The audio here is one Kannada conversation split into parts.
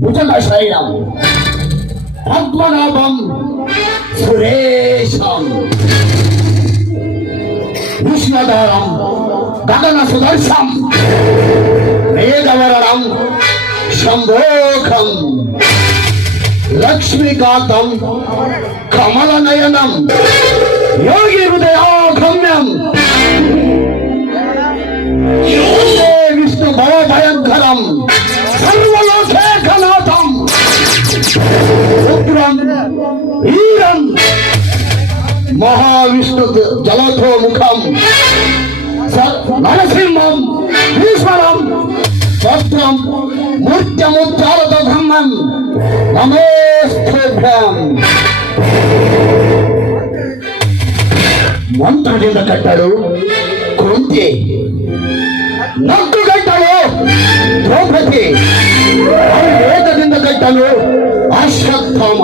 భుజగశైలం పద్మనాభం సురేశం విష్ణుధారం గగన సుదర్శం వేదవరణం శంభోఖం లక్ష్మీకాంతం కమలనయనం యోగి హృదయాగమ్యం విష్ణు భవభయంకరం సర్వలోకేకనాథం ఉగ్రం వీరం మహావిష్ణు జలతో ముఖం నరసింహం ఈశ్వరం భద్రం మూర్త్యముద్రాలతో బ్రహ్మం నమోస్తుభ్యం. ಮಂತ್ರದಿಂದ ಕಟ್ಟಳು ಕುಂತಿ, ನಕ್ಕು ಕಟ್ಟಲು ದ್ರೌಪದಿ, ವೇದದಿಂದ ಕಟ್ಟಲು ಅಶ್ವತ್ಥಾಮ,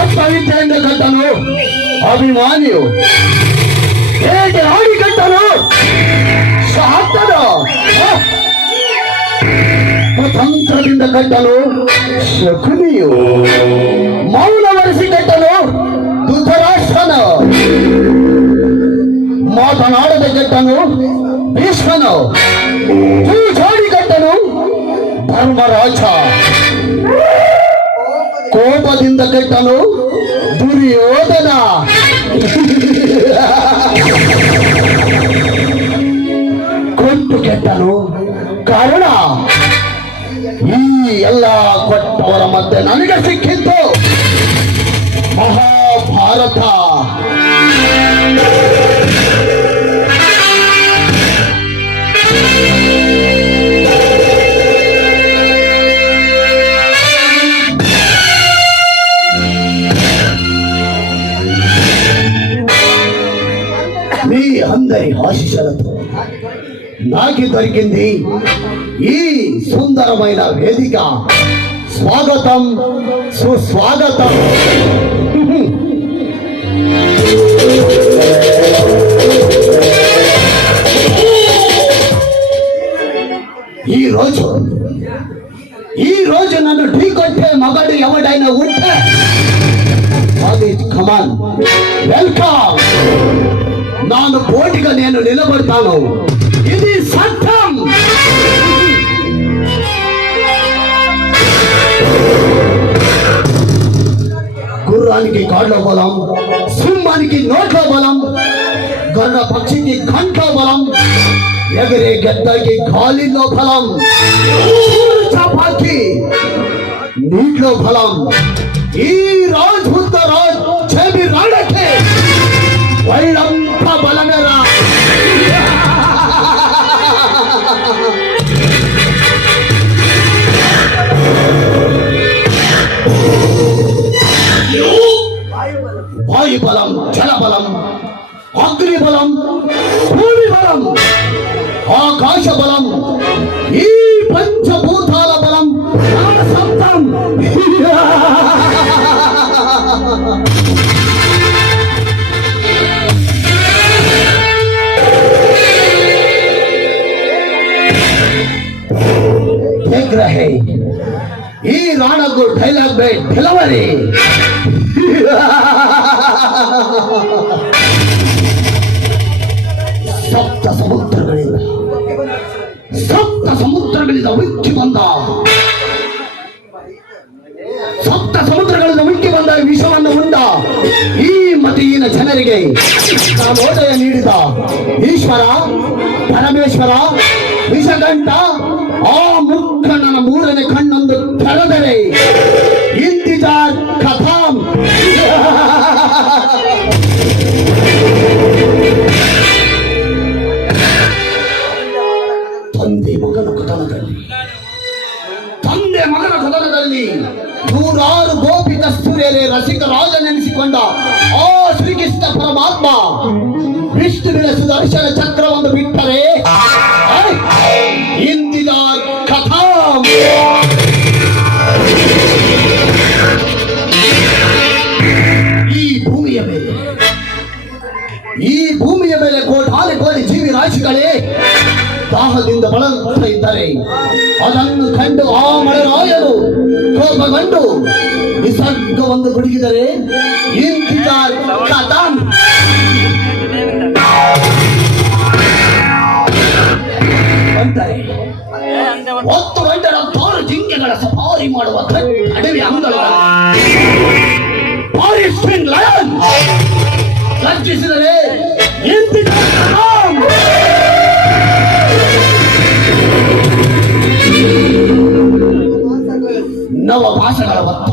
ಅರ್ಥವಿದ್ಯೆಯಿಂದ ಕಟ್ಟಲು ಅಭಿಮಾನಿಯು, ಹೇಗೆ ಆಡಿ ಕಟ್ಟಲು ಸಾಧನ, ತಂತ್ರದಿಂದ ಕಟ್ಟಲು ಶಕುನಿಯು, ಮೌನವರಿಸಿ ಕಟ್ಟಲು ಧೃತರಾಷ್ಟ್ರನ, ಮಾತನಾಡದ ಕಟ್ಟನು ಭೀಷ್ಮನು, ಜೋಡಿ ಕಟ್ಟನು ಧರ್ಮರಾಜ, ಕೋಪದಿಂದ ಕೆಟ್ಟನು ದುರ್ಯೋಧನ, ಕೊಟ್ಟು ಕೆಟ್ಟನು ಕಾರಣ. ಈ ಎಲ್ಲ ಕೊಟ್ಟವರ ಮಧ್ಯೆ ನನಗೆ ಸಿಕ್ಕಿತ್ತು ಮಹಾಭಾರತ. మీ అందరి ఆశీస్సులతో నాకు దొరికింది ఈ సుందరమైన వేదిక. స్వాగతం సుస్వాగతం. ఈ రోజు నన్ను ఢీకొట్టే మగడు ఎవడైనా ఉంటే అది కమాన్ వెల్కమ్. ನಾನು పోటీగా నేను నిలబడతాను. ఇది సత్యం. గుర్రానికి కాళ్ళలో బలం, సింహానికి నోట్లో బలం, గరుడ పక్షికి కంట్లో బలం, ఎగిరే గద్దకి గాలిలో బలం, చాపాకి నీటిలో బలం. ఈ రాజుత రాజు చెవి రాడకే వాళ్ళంతా బలమేరా. వాయు బలం, జల బలం, అగ్ని బలం, భూమి బలం, ఆకాశ బలం, ఈ పంచభూతాల బలం నా సొంతం. ಈ ರಾಣಗೂ ಡೈಲಾಗ್ ಬೈ ಡೆಲಿವರಿ. ಸಪ್ತ ಸಮುದ್ರಗಳಿಂದ ಉಕ್ಕಿ ಬಂದ, ಸಪ್ತ ಸಮುದ್ರಗಳಿಂದ ಉಕ್ಕಿ ಬಂದ ವಿಷವನ್ನು ಉಂಡ ಈ ಮತೀನ ಜನರಿಗೆ ನವೋದಯ ನೀಡಿದ ಈಶ್ವರ ಪರಮೇಶ್ವರ ವಿಷಗಂಟ ಆ ಮುಖಂಡನ ಮೂರನೇ ಕಣ್ಣೊಂದು ತೆರೆದರೆ ಇಂತಿಜಾರ್ ಕಥಾಂ. ತಂದೆ ಮಗನ ಕಥನದಲ್ಲಿ ನೂರಾರು ಗೋಪಿ ಕಸ್ತೂರಿಯರೇ ರಸಿಕ ರಾಜನೆನಿಸಿಕೊಂಡ ಆ ಶ್ರೀಕೃಷ್ಣ ಪರಮಾತ್ಮ ವಿಷ್ಣುವಿನ ಸುದರ್ಶನ ಚಕ್ರವನ್ನು ಬಿಟ್ಟರೆ ಇಂದಿನ ಕಥಾ. ಈ ಭೂಮಿಯ ಮೇಲೆ ಕೋಟಾನು ಕೋಟಿ ಜೀವಿ ರಾಶಿಗಳೇ ದಾಹದಿಂದ ಬಳಲುತ್ತಾ ಇದ್ದಾರೆ. ಅದನ್ನು ಕಂಡು ಆ ಮಳರಾಯರು ಕೋಪಗೊಂಡು ನಿಸರ್ಗವನ್ನು ಗುಡುಗಿದರೆ ಇಂತಿಜಾರ್ ಖತಮ್. ಒತ್ತು ಗಂಟೆಗಳ ತೋರು ಜಿಂಕೆಗಳ ಸಫಾರಿ ಮಾಡುವ ಅಡವಿ ಅಂಗಳ ಲಜ್ಜಿಸಿದರೆ ನವ ಭಾಷೆಗಳ ಮತ್ತು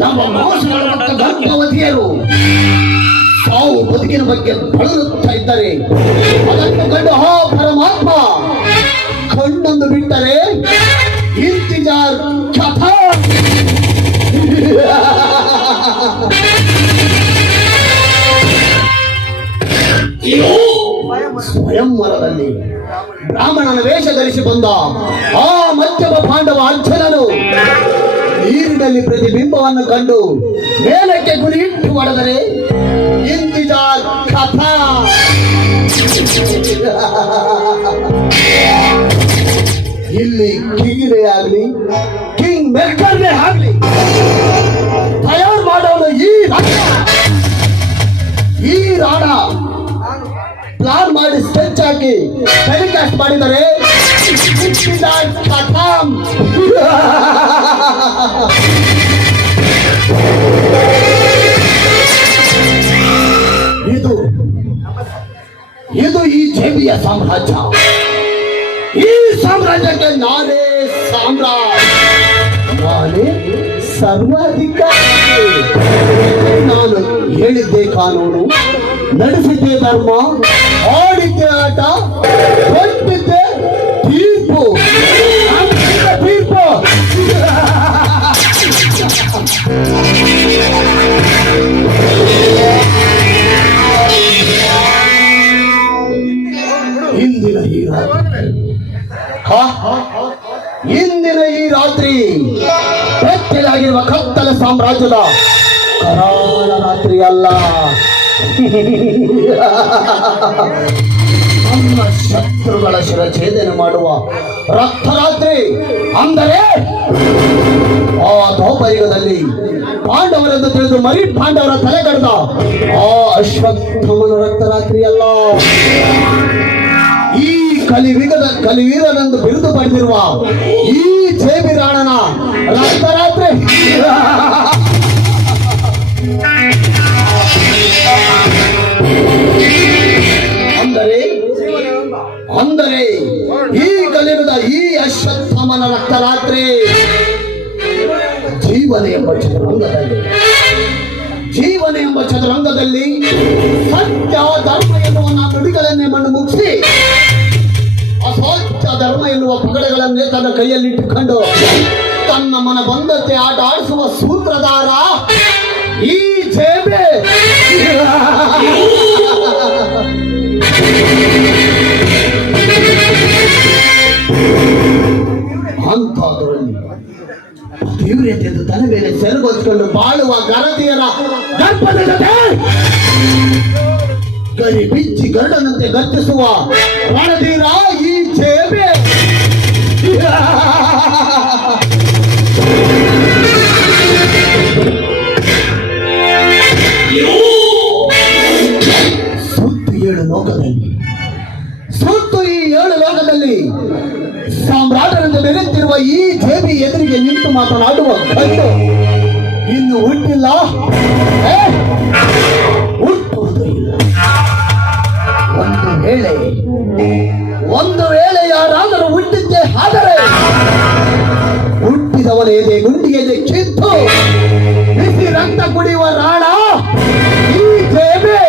ನವ ಮೋಸಗಳ ಮತ್ತು ಗರ್ಭವತಿಯರು ಸಾವು ಬದುಕಿನ ಬಗ್ಗೆ ಬಳಲುತ್ತಾ ಇದ್ದಾರೆ. ಅದನ್ನು ಕಂಡು ಹಾ ಪರಮಾತ್ಮ ಕಣ್ಣೊಂದು ಬಿಟ್ಟರೆ ಇಂತಿಜಾರ್ ಕಥಾ. ಸ್ವಯಂವರದಲ್ಲಿ ಬ್ರಾಹ್ಮಣನ ವೇಷ ಧರಿಸಿ ಬಂದ ಆ ಮಧ್ಯಮ ಪಾಂಡವ ಅರ್ಜುನನು ನೀರಿನಲ್ಲಿ ಪ್ರತಿಬಿಂಬವನ್ನು ಕಂಡು ಮೇಲಕ್ಕೆ ಗುರಿ ಇಟ್ಟು ಹೊಡೆದರೆ ಇಂತಿಜಾರ್ ಕಥಾ. ಇಲ್ಲಿ ಕಿಂಗಿನೇ ಆಗಲಿ ಕಿಂಗ್ ಮೇಕರ್ನೇ ಆಗಲಿ ತಯಾರು ಮಾಡೋನು ಈ ರಾಣ ಪ್ಲಾನ್ ಮಾಡಿ ಸ್ಕೆಚ್ ಹಾಕಿ ಟೆಲಿಕಾಸ್ಟ್ ಮಾಡಿದರೆ ಇದು ಈ ಜೇಬಿಯ ಸಾಮ್ರಾಜ್ಯ. ಈ ಸಾಮ್ರಾಜ್ಯಕ್ಕೆ ನಾನೇ ನಾನೇ ಸರ್ವಾಧಿಕಾರಿ. ನಾನು ಹೇಳಿದ್ದೆ ಕಾನೂನು, ನಡೆಸಿದ್ದೆ ಧರ್ಮ, ಆಡಿದ್ದೆ ಆಟ, ಕೊಟ್ಟಿದ್ದೆ ತೀರ್ಪು. ಇಂದಿನ ಈ ರಾತ್ರಿ ಬೆಚ್ಚಗಾಗಿರುವ ಕತ್ತಲ ಸಾಮ್ರಾಜ್ಯದ ಕರಾಳ ರಾತ್ರಿ ಅಲ್ಲ, ನಮ್ಮ ಶತ್ರುಗಳ ಶಿರಛೇದನೆ ಮಾಡುವ ರಕ್ತರಾತ್ರಿ. ಅಂದರೆ ಆ ದ್ರೌಪದಿಗದಲ್ಲಿ ಪಾಂಡವರೆಂದು ತಿಳಿದು ಮರಿ ಪಾಂಡವರ ತಲೆಗಡ್ದ ಆ ಅಶ್ವತ್ಥಮನ ರಕ್ತರಾತ್ರಿ ಅಲ್ಲ, ಈ ಕಲಿವೀರನೆಂದು ಬಿರುದು ಪಡೆದಿರುವ ಈ ಜೇಬಿ ರಾಣನ ರಕ್ತರಾತ್ರಿ. ಅಂದರೆ ಈ ಕಲಿಯುಗದ ಈ ಅಶ್ವತ್ಥಮನ ರಕ್ತರಾತ್ರಿ. ಜೀವನ ಎಂಬ ಚದುರಂಗದಲ್ಲಿ ಸತ್ಯ ಧರ್ಮ ಎನ್ನುವ ನುಡಿಗಳನ್ನೇ ಮಣ್ಣು ಮುಗಿಸಿ ಅಸತ್ಯ ಧರ್ಮ ಎನ್ನುವ ಪಗಡೆಗಳನ್ನೇ ತನ್ನ ಕೈಯಲ್ಲಿಟ್ಟುಕೊಂಡು ತನ್ನ ಮನ ಬಂದಂತೆ ಆಟ ಆಡಿಸುವ ಸೂತ್ರಧಾರ ಈ ಜೇಬೆ. ಅಂಥದ್ರಲ್ಲಿ ತೀವ್ರತೆಯನ್ನು ತಲೆ ಮೇಲೆ ಸೆರಗೊತ್ಕೊಂಡು ಬಾಳುವ ಗರತಿಯರ ಗರ್ಭದ ಜೊತೆ ಗರಿ ಬಿಚ್ಚಿ ಗರುಡನಂತೆ ಗರ್ಜಿಸುವ ರಣಧೀರ ಈ ಜೇಬೆ. ಸುತ್ತು ಈ ಏಳು ಲೋಕದಲ್ಲಿ ಸಾಮ್ರಾಟರಿಂದ ಬೆರೆತಿರುವ ಈ ಜೇಬಿ ಎದುರಿಗೆ ನಿಂತು ಮಾತನಾಡುವ ಗಂಡು ಇನ್ನು ಹುಟ್ಟಿಲ್ಲ, ಹುಟ್ಟುವುದು ಇಲ್ಲ. ಒಂದು ವೇಳೆ ಯಾರಾದರೂ ಹುಟ್ಟಿದ್ದೆ ಆದರೆ ಹುಟ್ಟಿದವನ ಎದೆ ಗುಂಡಿಗೆ ಕಿತ್ತು ಬಿಸಿ ರಕ್ತ ಕುಡಿಯುವ ರಾಣ ಈ ಜೇಬೆ.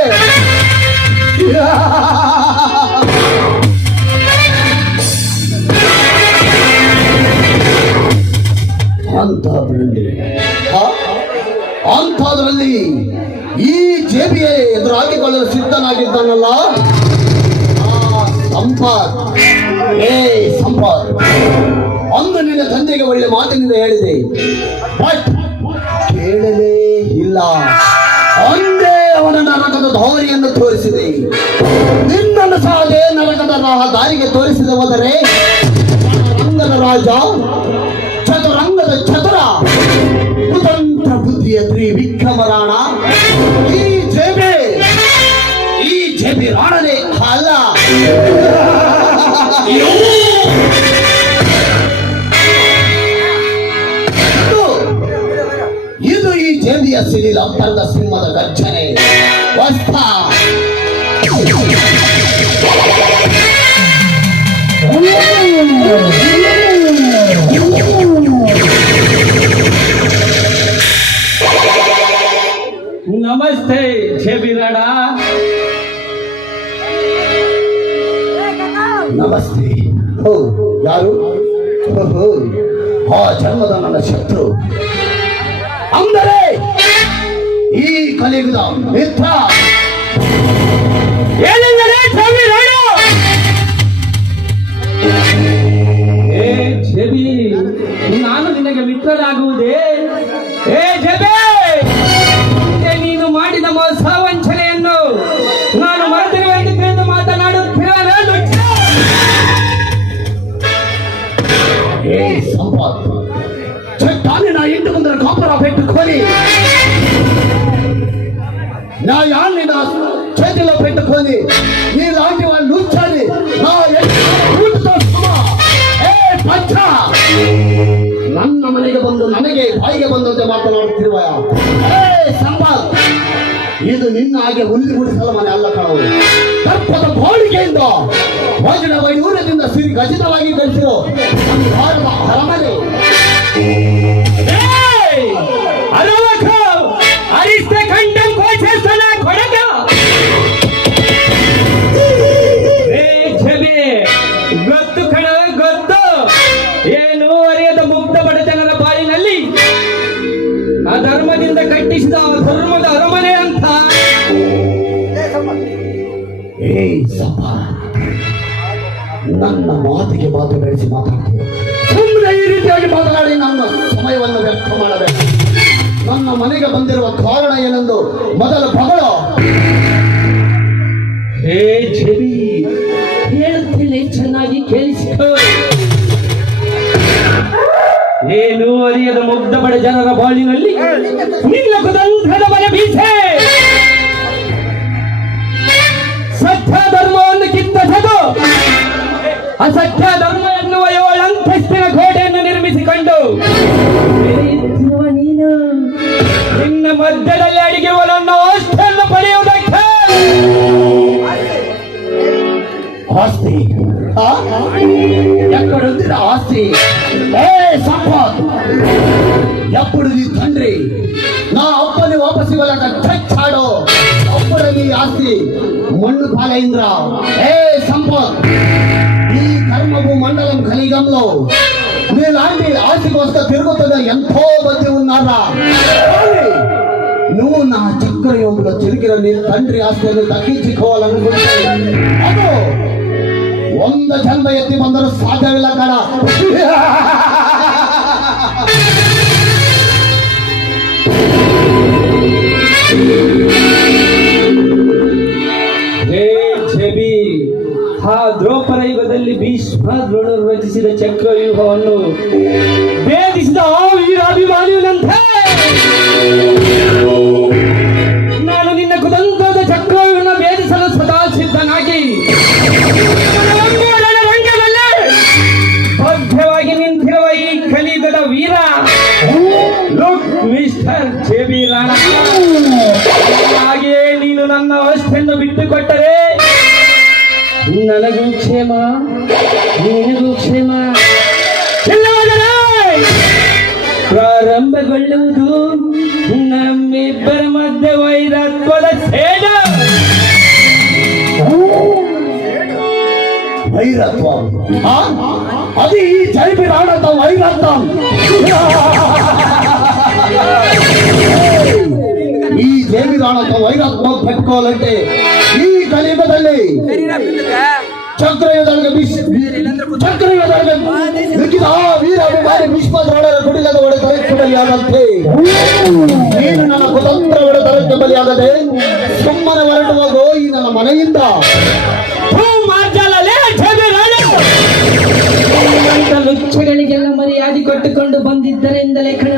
ಅಂಥದ್ರಲ್ಲಿ ಈ ಜೇಬಿಯ ಎದುರಾಗಿಕೊಳ್ಳಲು ಸಿದ್ಧನಾಗಿದ್ದಾನಲ್ಲ ಸಂಪತ್. ಸಂಪತ್, ಅಂದು ನಿನ್ನ ತಂದೆಗೆ ಒಳ್ಳೆ ಮಾತಿನಿಂದ ಹೇಳಿದೆ, ಬಟ್ ಕೇಳಲೇ ಇಲ್ಲ. ಅಂದೇ ಅವನ ನರಕದ ಧೋರಿಯನ್ನು ತೋರಿಸಿದೆ. ನಿನ್ನನ್ನು ಸಹ ಅದೇ ನರಕದ ದಾರಿಗೆ ತೋರಿಸಿದ ಹೋದರೆ ರಂಗದ ರಾಜ, ಚತುರಂಗದ ಚತುರ, ಕುತಂತ್ರ ಬುದ್ಧಿಯ ತ್ರಿವಿಕ್ರಮರಾಣ ಈ ಜೇಬಿ ರಾಣನೇ ಅಲ್ಲ. ಇದು ಈ ಜೇಬಿಯ ಸಿಡಿಲ ಅಂತರದ ಸಿಂಹದ ಗರ್ಜನೆ. ವಸ್ತ ನಮಸ್ತೆ ಜೇಬಿರಾಣ. ನಮಸ್ತೆ. ಹೋ, ಯಾರು? ಓಹೋ, ಆ ಜನ್ಮದ ನನ್ನ ಶತ್ರು, ಅಂದರೆ ಈ ಕಲಿಯುಗದ ಮಿತ್ರ. ಏನೆಂದರೆ ಜೇಬಿರಾಣ? ಏ ಜೇಬಿ, ನಾನು ನಿನಗೆ ಮಿತ್ರರಾಗುವುದೇ? ಏ ಜೇಬಿ, ನೀನು ಮಾಡಿದ ಮೋಸ ವಂಚನೆಯನ್ನು ನಾನು ಮರೆತಿರುವೆಂದು ತಿಳಿದು ಮಾತನಾಡುತ್ತಿರುವನು. ಏ ಸಂಪತ್, ಚಟ್ಟಾನಿನ ಇಂದು ಮುಂದರ ಕಾಪರ పెట్టుకొని నా యాన్నిన చేతిలో పెట్టుకొని నీలాంటి వాళ్ళు నుంచని నా ఊటితో సమ. ఏ ಪಂಚ, ನನ್ನ ಮನೆಗೆ ಬಂದು ನನಗೆ ಬಾಯಿಗೆ ಬಂದಂತೆ ಮಾತನಾಡುತ್ತಿರುವ ಏ ಸಂಪತ್, ಇದು ನಿನ್ನ ಹಾಗೆ ಹುಲ್ಲಿ ಗುಡಿಸಲ ಮನೆ ಅಲ್ಲ ಕಣವು. ದರ್ಪದ ಬಾಳಿಕೆಯಿಂದ ಭೋಜನ ವೈಡೂರ್ಯದಿಂದ ಸಿರಿ ಖಚಿತವಾಗಿ ಕಳಿಸಿರೋ ಭಾರತ ಅರಮನೆ. ಅರಿಷ್ಟ ಖಂಡಂ ಕೋಶಸ್ಥನ ಕೊಡಗ. ಗೊತ್ತು ಕಣ, ಗೊತ್ತು. ಏನು ಅರಿಯದ ಮುಗ್ಧ ಬಡ ಜನರ ಬಾಳಿನಲ್ಲಿ ಅಧರ್ಮದಿಂದ ಕಟ್ಟಿಸಿದ ಧರ್ಮದ ಅರಮನೆ ಅಂತ. ಏ ಸಭ, ನನ್ನ ಮಾತಿಗೆ ಮಾತು ಬೆಳೆಸಿ ಮಾತಾಡ್ತೀನಿ. ಸುಮ್ಮನೆ ಈ ರೀತಿಯಾಗಿ ಮಾತನಾಡಿ ನನ್ನ ಸಮಯವನ್ನು ವ್ಯರ್ಥ ಮಾಡಬೇಕು. ನನ್ನ ಮನೆಗೆ ಬಂದಿರುವ ಕಾರಣ ಏನೆಂದು ಮೊದಲು ಬಗಳು. ಹೇ ಜೇಬಿ, ಹೇಳುತ್ತೇನೆ, ಚೆನ್ನಾಗಿ ಕೇಳಿಸಿಕೋ. ಏನು ಅರಿಯದ ಮುಗ್ಧ ಬಡ ಜನರ ಬಾಳಿನಲ್ಲಿ ನಿನ್ನ ಕುತಂತ್ರದ ಬಲ ಬೀಸೆ ಸತ್ಯ ಧರ್ಮವನ್ನು ಕಿತ್ತಸದು ಅಸತ್ಯ ಧರ್ಮ ಎನ್ನುವ 7 ಅಂತಸ್ತಿನ ಗೋಡೆಯನ್ನು ನಿರ್ಮಿಸಿಕೊಂಡು ನೀನು ನಿನ್ನ ಮಧ್ಯದಲ್ಲಿ ಅಡಿಗೆ ನನ್ನ ಆಸ್ತಿಯನ್ನು ಪಡೆಯುವುದಕ್ಕೆ ಆಸ್ತಿ ఎక్కడుంది నా ఆస్తి? ఏ సంపత్, ఎప్పుడు నీ తండ్రి నా అప్పని వాపసు ఇవ్వలేక చచ్చాడో అప్పుడు నీ ఆస్తి మಣ್ಣు పాలైందిరా. ఏ సంపత్, ఈ కర్మపు మండలం కలిగంలో నీలాంటి ఆస్తి కోసం తిరుగుతున్న ఎంతో మంది ఉన్నారా. నువ్వు నా చక్రయోగంలో చిరికిన నీ తండ్రి ఆస్తిని దక్కించుకోవాలనుకుంటే ಅದು 100 ಜನ್ಮ ಎತ್ತಿ ಬಂದರೂ ಸಾಧ್ಯವಿಲ್ಲ ಕಣ. ಹೇ ಜೇಬಿ, ಆ ದ್ರೌಪದ ಯುಗದಲ್ಲಿ ಭೀಷ್ಮ ದ್ರೋಣರು ರಚಿಸಿದ ಚಕ್ರವ್ಯೂಹವನ್ನು ಭೇದಿಸಿದ ಆ ವೀರಾಭಿಮಾನಿಯಂತೆ ನಾನು ನಿನ್ನ ಕುತಂತ್ರದ ಚಕ್ರವ್ಯೂಹವನ್ನು ಭೇದಿಸಲು ಸದಾ ಸಿದ್ಧನಾಗಿ ಭವ್ಯವಾಗಿ ನಿಂತಿರುವ ಈ ಕಲಿಯುಗದ ವೀರ ಲುಕ್ ಮಿಸ್ಟರ್ ಜೇಬಿ ರಾಣ. ಹಾಗೆಯೇ ನೀನು ನನ್ನ ಅವಸ್ಥೆಯನ್ನು ಬಿಟ್ಟುಕೊಟ್ಟರೆ ನನಗೂ ಕ್ಷೇಮ, ನಿನಗೂ ಕ್ಷೇಮ. ಪ್ರಾರಂಭಗೊಳ್ಳುವುದು ನಮ್ಮಿಬ್ಬರ ಮಧ್ಯೆ ವೈರತ್ವದ ಸೇಡ. వైరత్వం అది ఈ జైబి రావడంతో వైరత్వం. ఈ జైబి రావడంతో వైరత్వం పెట్టుకోవాలంటే ఈ కలియుగದಲ್ಲಿ ಚಕ್ರಯುಗದಲ್ಲಿ ಮಿಕ್ಕಿದ ಆ ವೀರ ಅಭಿಮಾನಿ ಭೀಷ್ಮ ದ್ರೋಣರ ಕುಡಿಲದ ಒಡೆತನಕ್ಕೆ ಬಲಿಯಾದಂತೆ ನೀನು ನನ್ನ ಕುತಂತ್ರ ಒಡೆತನಕ್ಕೆ ಬಲಿಯಾಗದೆ ಸುಮ್ಮನೆ ಹೊರಟು ಬಂದ ಮಾರ್ಜಾಲಲೇ ಛಬಿ ರಾಣಿ ಲುಚ್ಚಗಳಿಗೆಲ್ಲ ಮರ್ಯಾದೆ ಕೊಟ್ಟುಕೊಂಡು ಬಂದಿದ್ದರೆಂದಲೇ ಕಣ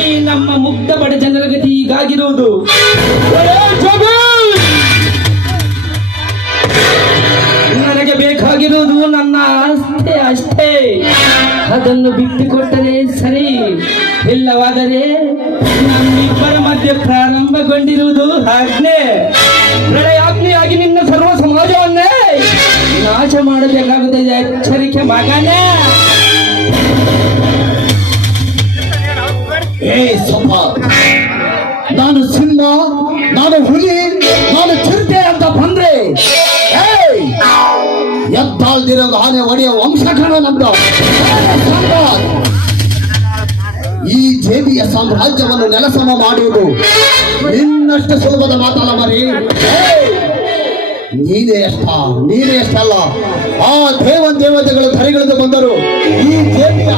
ಈ ನಮ್ಮ ಮುಗ್ಧ ಬಡ ಜನರ ಗತಿ ಹೀಗಾಗಿರುವುದು. ನನಗೆ ಬೇಕಾಗಿರುವುದು ನನ್ನ ಆಸ್ತಿ ಅಷ್ಟೇ. ಅದನ್ನು ಬಿಟ್ಟುಕೊಟ್ಟರೆ ಸರಿ, ಇಲ್ಲವಾದರೆ ನಮ್ಮಿಬ್ಬರ ಮಧ್ಯೆ ಪ್ರಾರಂಭಗೊಂಡಿರುವುದು ಆಜ್ಞೆ. ಪ್ರಳಯಾಗ್ನಿಯಾಗಿ ನಿನ್ನ ಸರ್ವ ಸಮಾಜವನ್ನೇ ನಾಶ ಮಾಡಬೇಕಾಗುತ್ತದೆ. ಎಚ್ಚರಿಕೆ ಮಗನೇ. ಏ ಸೊಪ್ಪ, ನಾನು ಸಿಂಹ, ನಾನು ಹುಲಿ, ನಾನು ಚಿರತೆ ಅಂತ ಬಂದ್ರೆ ಎದ್ದಾಳ್ದಿರೋ ಆನೆ ಒಡೆಯ ವಂಶ ಕಣ ನಮ್ದು. ಈ ಜೇಬಿಯ ಸಾಮ್ರಾಜ್ಯವನ್ನು ನೆಲಸಮ ಮಾಡುವುದು ನಿನ್ನಷ್ಟು ಸುಲಭದ ಮಾತಲ್ಲ ಮರಿ. ನೀನೇ ಎಷ್ಟಲ್ಲ. ಆ ದೇವತೆಗಳು ಧರಿಗಳಿಂದ ಬಂದರು. ಈ ಜೇಬಿಯ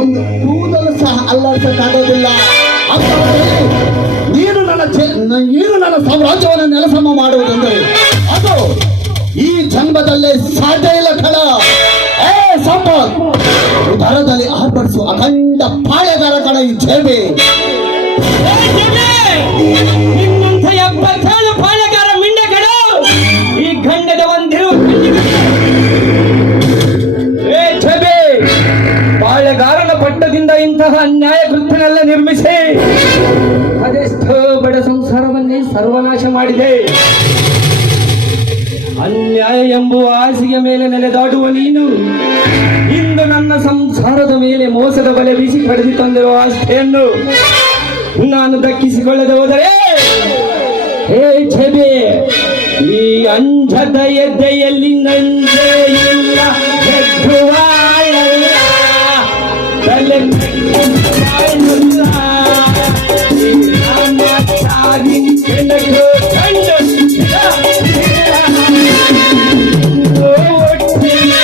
ಒಂದು ಕೂದಲು ಸಹ ಅಲ್ಲಾಡಿಸಕ್ಕಾಗೋದಿಲ್ಲ. ನೀನು ನನ್ನ ಸಾಮ್ರಾಜ್ಯವನ್ನು ನೆಲಸಮ ಮಾಡುವುದೆಂದರೆ ಅದು ಈ ಜನ್ಮದಲ್ಲೇ ಸಾಧ್ಯ ಇಲ್ಲ ಕಣ. ಸಂಪತ್ ದರದಲ್ಲಿ ಆರ್ಭಟಿಸುವ ಅಖಂಡ ಪಾಳೆಗಾರ ಕಣ ಈ ಜೇಬಿ. ನಿನ್ನಂಥ 77 ಪಾಳೆಗಾರ ಮಿಂಡಗಳು ಈ ಖಂಡದ ಒಂದಿರು. ಪಾಳೆಗಾರನ ಪಟ್ಟದಿಂದ ಇಂತಹ ಅನ್ಯಾಯ ಕೃತ್ಯನೆಲ್ಲ ನಿರ್ಮಿಸಿ ಅದೆಷ್ಟೋ ಬಡ ಸಂಸಾರವನ್ನೇ ಸರ್ವನಾಶ ಮಾಡಿದೆ. ಅನ್ಯಾಯ ಎಂಬುವ ಹಾಸಿಗೆ ಮೇಲೆ ನೆಲೆದಾಡುವ ನೀನು ಇಂದು ನನ್ನ ಸಂಸಾರದ ಮೇಲೆ ಮೋಸದ ಬಲೆ ಬೀಸಿ ಪಡೆದು ತಂದಿರುವ ಆಸ್ತಿಯನ್ನು ನಾನು ದಕ್ಕಿಸಿಕೊಳ್ಳದೆ ಹೋದರೆ ಹೇ ಛಬೆ, ಈ ಅಂಜದ ಎದ್ದೆಯಲ್ಲಿ ನಂಜೆ ಇಲ್ಲ, ಎದ್ದುವಾಳಲ್ಲ, ತಲೆ ಕೆಟ್ಟುವಾಳಲ್ಲ, ಈ ನಮ್ಮ ತಾಗಿನ ಕೆಣಕು ಕಂಡು ಕಂಡೇ ಒಟ್ಟಿಲ್ಲ.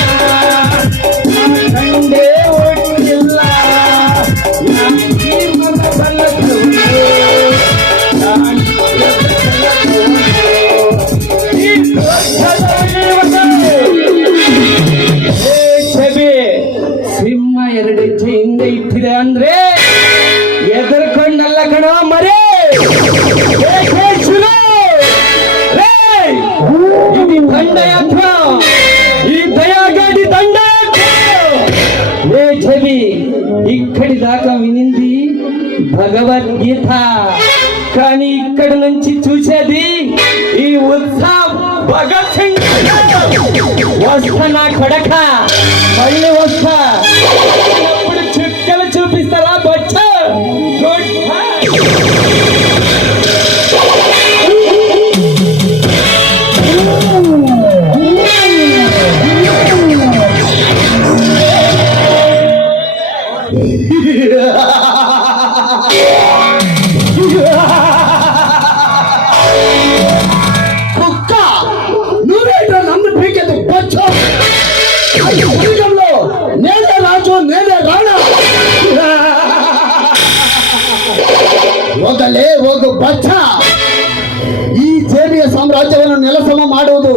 ಸಿಂಹ 2 ಹೆಜ್ಜೆ ಹಿಂದೆ ಇಟ್ಟಿದೆ ಅಂದ್ರೆ ಎದರ್ಕೊಂಡಲ್ಲ ಕಣ ಮರೇ. ಇದು ದಂಡಯಾತ್ರ, ಈ ದಯಾಗಾಡಿ ದಂಡಯಾತ್ರ. ఏ చెవి ఇక్కడి దాకా వినింది భగవద్గీత, కానీ ఇక్కడ నుంచి చూసేది ఈ ఉత్సవ్ భగత్ సింగ్. వస్తా నా కొడక, మళ్ళీ వస్తా. అప్పుడు చుక్కలు చూపిస్తారా బొచ్చ. గుడ్ కుక్క, నువ్వేంటో నన్ను పీకేది బొచ్చు. నేనే రాజు, నేనే రాణా. ಹೋಗು ಬಚ್ಚ. ಈ ಜೇಬಿಯ ಸಾಮ್ರಾಜ್ಯವನ್ನು ನೆಲಸಮ ಮಾಡುವುದು